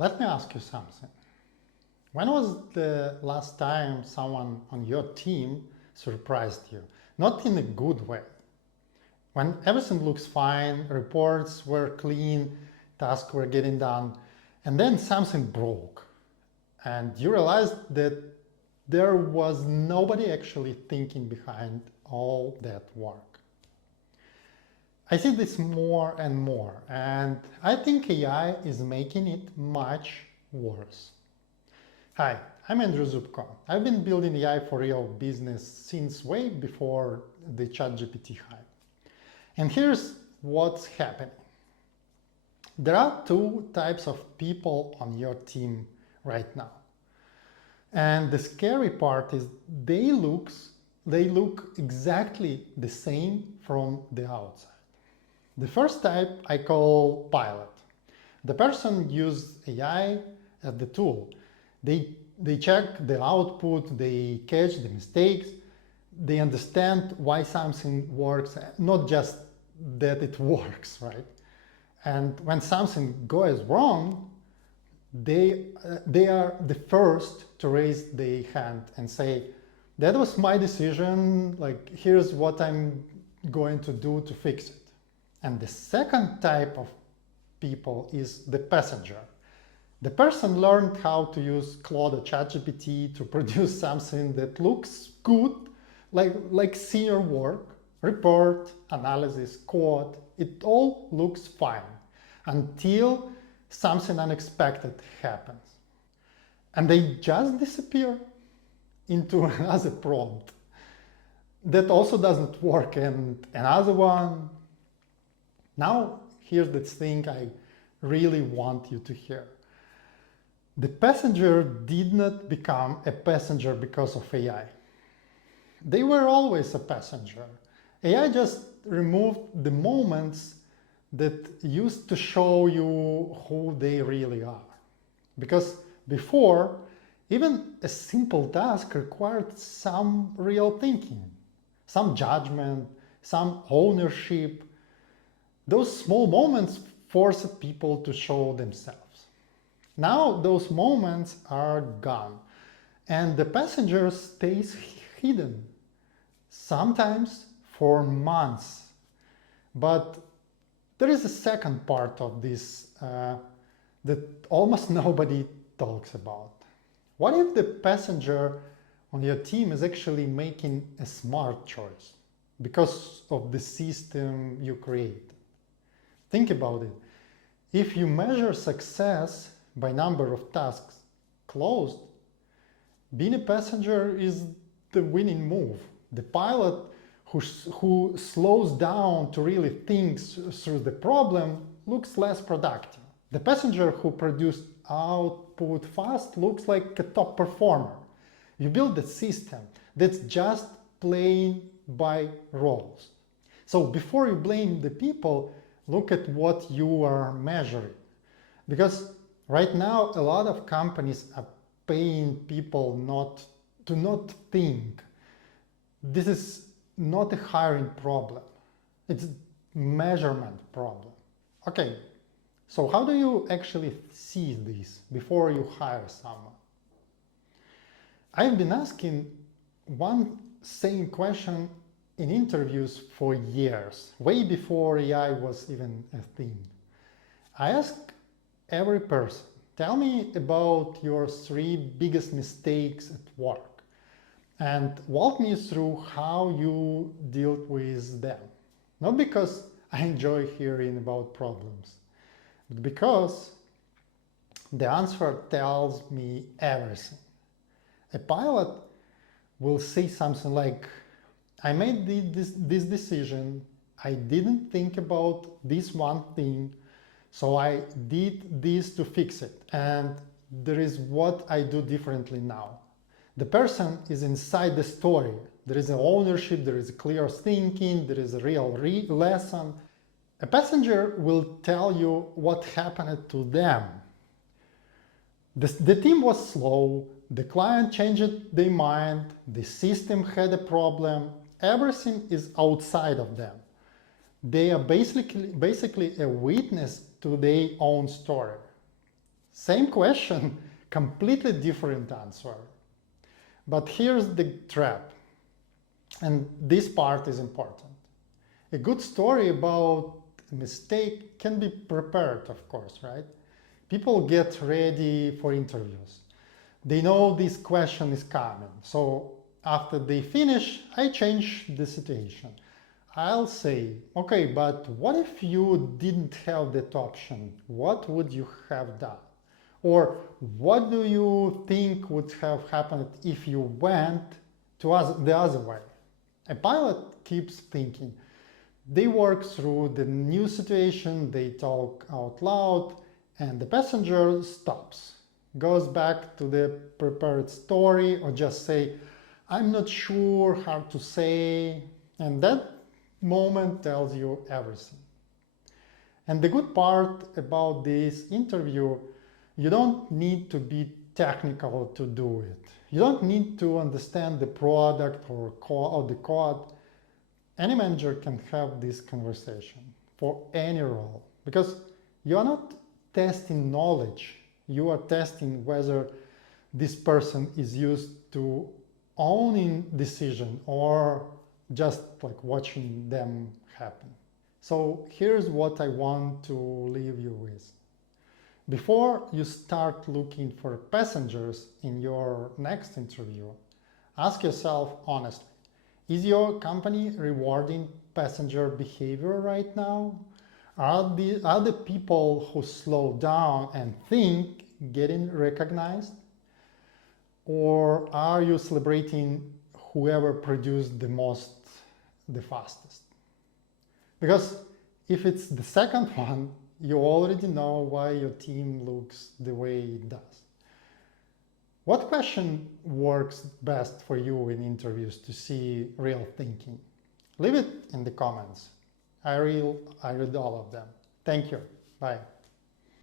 Let me ask you something. When was the last time someone on your team surprised you? Not in a good way. When everything looks fine, reports were clean, tasks were getting done, and then something broke. And you realized that there was nobody actually thinking behind all that work. I see this more and more, and I think AI is making it much worse. Hi, I'm Andrew Zubko. I've been building AI for real business since way before the ChatGPT hype. And here's what's happening. There are two types of people on your team right now. And the scary part is they look exactly the same from the outside. The first type I call pilot. The person uses AI as the tool. They check the output, they catch the mistakes, they understand why something works, not just that it works, right? And when something goes wrong, they are the first to raise their hand and say, that was my decision, like here's what I'm going to do to fix it. And the second type of people is the passenger. The person learned how to use Claude or ChatGPT to produce something that looks good, like senior work, report, analysis, code. It all looks fine until something unexpected happens. And they just disappear into another prompt that also doesn't work, and another one. Now, here's the thing I really want you to hear. The passenger did not become a passenger because of AI. They were always a passenger. AI just removed the moments that used to show you who they really are. Because before, even a simple task required some real thinking, some judgment, some ownership. Those small moments forced people to show themselves. Now those moments are gone, and the passenger stays hidden, sometimes for months. But there is a second part of this that almost nobody talks about. What if the passenger on your team is actually making a smart choice because of the system you create? Think about it. If you measure success by number of tasks closed, being a passenger is the winning move. The pilot who slows down to really think through the problem looks less productive. The passenger who produced output fast looks like a top performer. You build a system that's just playing by rules. So before you blame the people, look at what you are measuring. Because right now, a lot of companies are paying people to not think. This is not a hiring problem. It's a measurement problem. Okay, so how do you actually see this before you hire someone? I've been asking one same question in interviews for years, way before AI was even a thing. I ask every person, tell me about your 3 biggest mistakes at work and walk me through how you dealt with them. Not because I enjoy hearing about problems, but because the answer tells me everything. A pilot will say something like, I made this decision, I didn't think about this one thing, so I did this to fix it, and there is what I do differently now. The person is inside the story. There is an ownership, there is a clear thinking, there is a real lesson. A passenger will tell you what happened to them. The team was slow, the client changed their mind, the system had a problem. Everything is outside of them. They are basically a witness to their own story. Same question, completely different answer. But here's the trap, and this part is important. A good story about a mistake can be prepared, of course, right? People get ready for interviews. They know this question is coming. So after they finish, I change the situation. I'll say, okay, but what if you didn't have that option? What would you have done? Or what do you think would have happened if you went the other way? A pilot keeps thinking. They work through the new situation, they talk out loud, and the passenger stops, goes back to the prepared story, or just say, I'm not sure how to say, and that moment tells you everything. And the good part about this interview, you don't need to be technical to do it. You don't need to understand the product or the code. Any manager can have this conversation for any role, because you are not testing knowledge. You are testing whether this person is used to owning decision or just like watching them happen. So here's what I want to leave you with. Before you start looking for passengers in your next interview, ask yourself honestly, is your company rewarding passenger behavior right now? Are the people who slow down and think getting recognized? Or are you celebrating whoever produced the most, the fastest? Because if it's the second one, you already know why your team looks the way it does. What question works best for you in interviews to see real thinking? Leave it in the comments. I read all of them. Thank you. Bye.